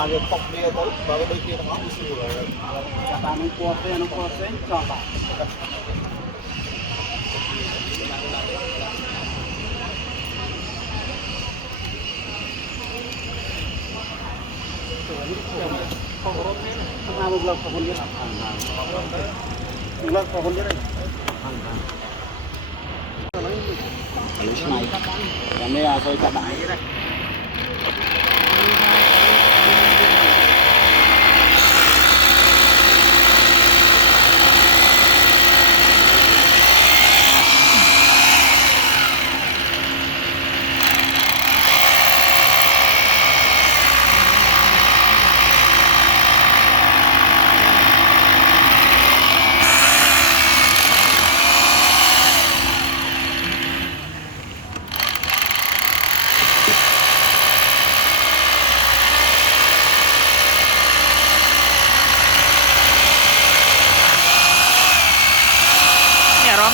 បានវាផុកគ្នាទៅបើវាដូចគ្នាទាំងអស់វាស្រួលហើយតាមនឹងពណ៌ផ្សេងនឹងពណ៌ផ្សេងចង់បាទของรถนี่ทำงานบุกเลิกของคนเยอะบุกเลิกของคนเยอะเลยลูกชายวันนี้เคยจับได้เลย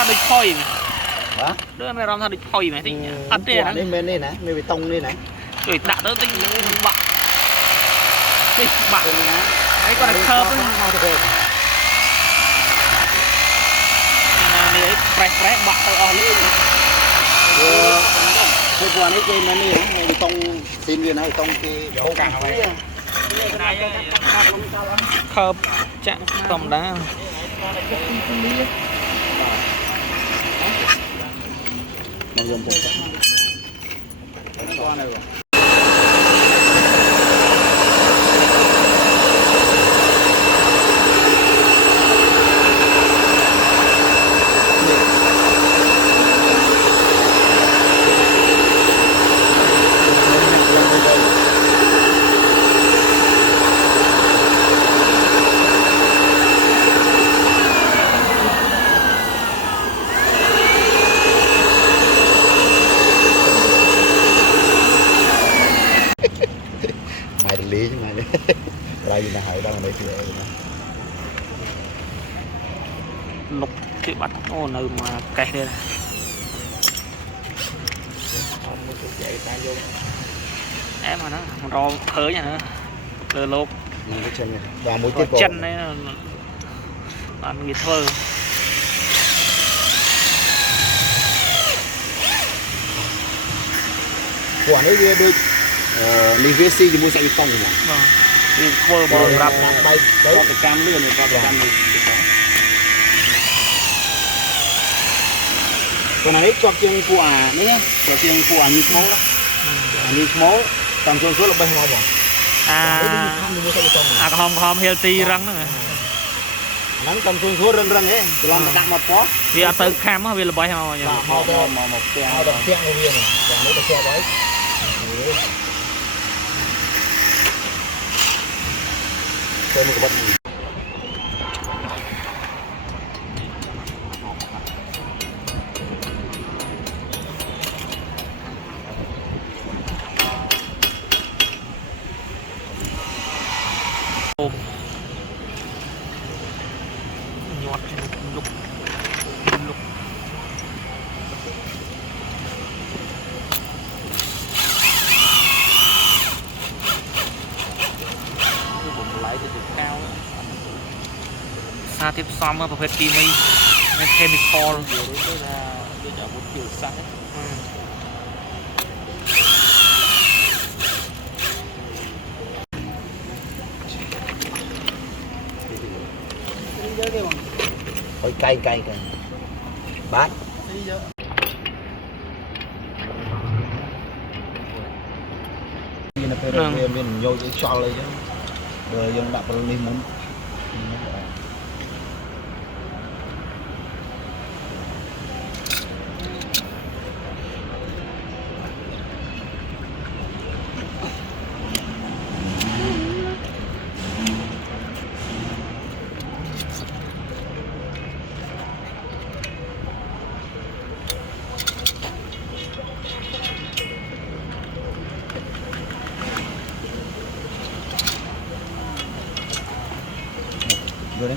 ทำด้วยพอยไหมเรื่องไม่รำทำด้วยพอยไหมที่อัดเนี่ยนะนี่เมนนี่นะไม่ไปตรงนี่นะจุดด่าเติร์ดติ้งบักติ้งบักไอ้ก็ได้เคิร์ฟนี่ไอ้แปรแปรบักตัวอ่อนนี่คือตัวนี้คือเมนนี่นะไม่ไปตรงซีนเวียนนะตรงที่โค้งกลางเอาไว้เคิร์ฟจะต่ำได้Hãy subscribe cho kênh Ghiền Mì Gõ để không bỏ lỡ những video hấp dẫn lý chứ mà đây là hỏi đâu đây kia lục cái bắt ô nơi mà cây đây này em mà nó rò khởi nha nữa lơ lốp cái chân này và mũi tiết chân này làm gì thơ quả đấy đôi đi phía xi thì mua xe bị tông mà đi khơi bờ rập bay đấy có cái cam lươn này có cái cam này còn này cho chiên cua nữa nhá cho chiên cua như máu tầm số là bay hoa bỏ không healthy răng nữa nắng tầm số răng răng ấy làm đặt một phó vì ở từ cam á vì là bay hoa nhỉ một xe đồng xe ở bên này và mấy cái xe đấy Tôi một cái bật nhọt lục lục sa tiếp xóm ởประเภท chemical Ôi cay bát mình vô cái cho lên chứ rồi dân đặt lên muốn Vô đấy.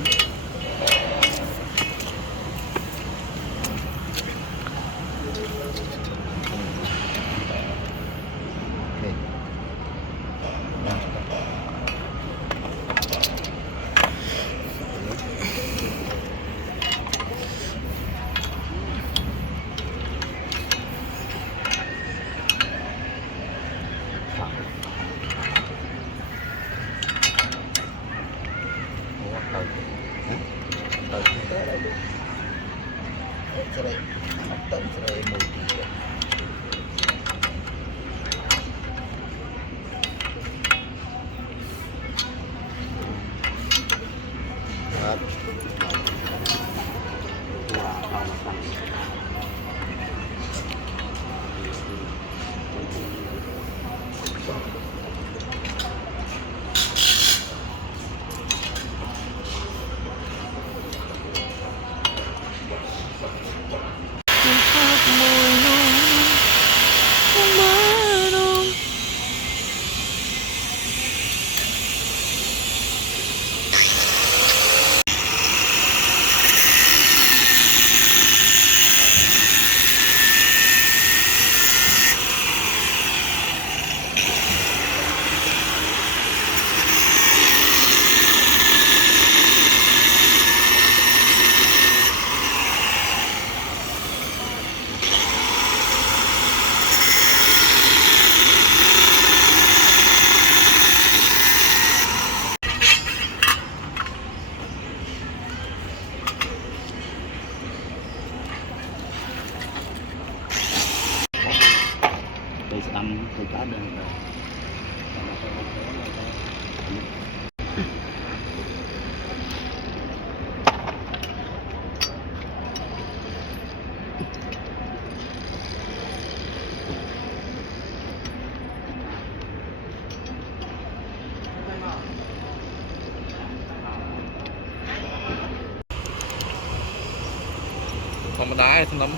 ธรรมดาไอ้สนม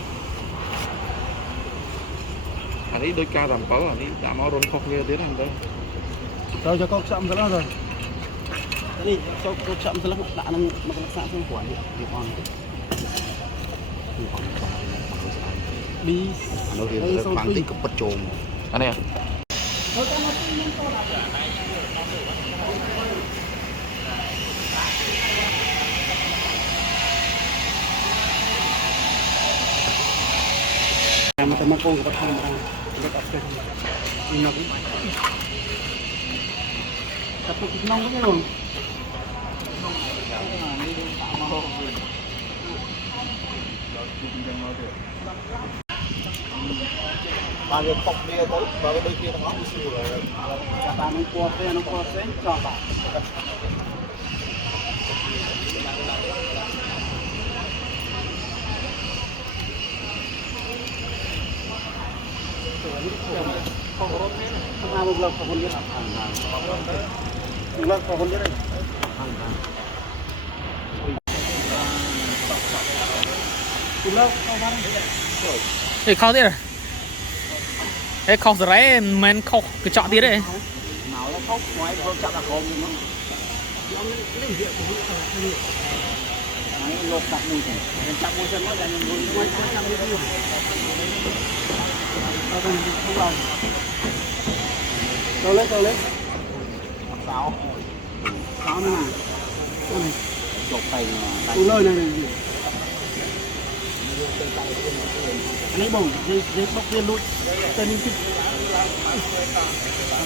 อันนี้โดยการทำเป้าอันนี้ตามเอารถคอกเรือเดี๋ยวนั่นเลยเราจะคอกซ้ำซะแล้วเลยนี่คอกซ้ำซะแล้วด่านั่งมันรักษาเพื่อหัวนี่ดีกว่าดีอันนี้เรื่องฟังติดกับประโจมอันนี้มันจะมาโกงกับประธานเด็กอับเฉยนี่นักแต่พวกน้องก็ไม่ลงบางทีตกเดียวตกบางทีเดียวต้องเอาไปสู้เลยตาน้องกลัวเพื่อนน้องกลัวเส้นจอดของรถนี่นะทำงานบุกเลิกคนเยอะบุกเลิกคนเยอะเลยบุกเลิกเข้ามาเฮ้ยเข้าที่ไหนเฮ้ยเข้าสไลด์มันเข้ากระเจาะที่ไหนหนาวแล้วเข้าหน่วยเขาจับตะโกนอยู่มั้งลบจับมือกันจับมือกันว่าจะยังมือไม่จับมือกันอยู่เราต้องพวกเราตัวเล็กสาวนี่นะจบไปตัวเลยนี่อันนี้บ่งยังบกเรียนรู้แต่นี่คิด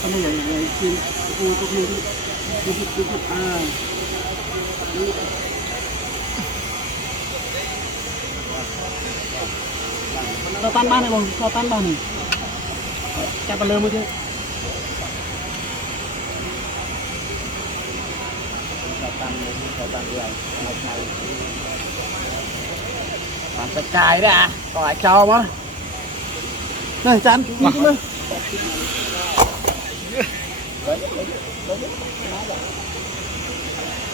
ทำไมอย่างไรกินกูตัวนี้ดูเราตั้นบ้านเลยบ่งเราตั้นบ้านนี่จับไปเลยมั้งที่เราตั้นเลยมันไปกายได้อ่ะต่อยเจ้ามั้งนี่จันนี่กูเลย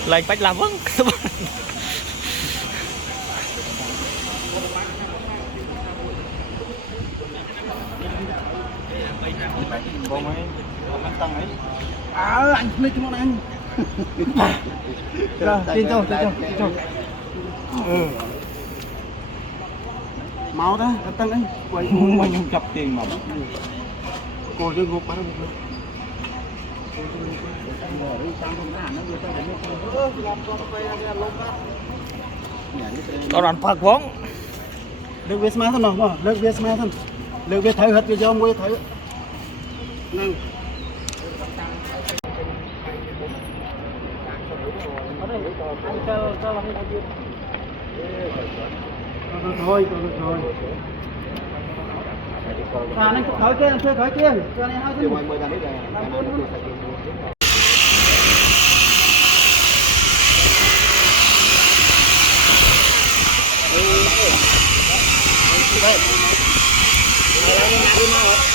lệnh bách làm vâng bông ấy tăng ấy anh lấy cái món anh rồi tin cho máu đó tăng ấy quay bao nhiêu cặp tiền mà cô chưa ngục bắt được tao đoàn phật vốn được viết máy thôi nào được viết máy thôi được viết thấy hết cái dòng viết thấy năng Thôi rồi. À anh khởi kia, chơi khởi kia. Cho nên hai cái. Đây là cái nhà đi mau.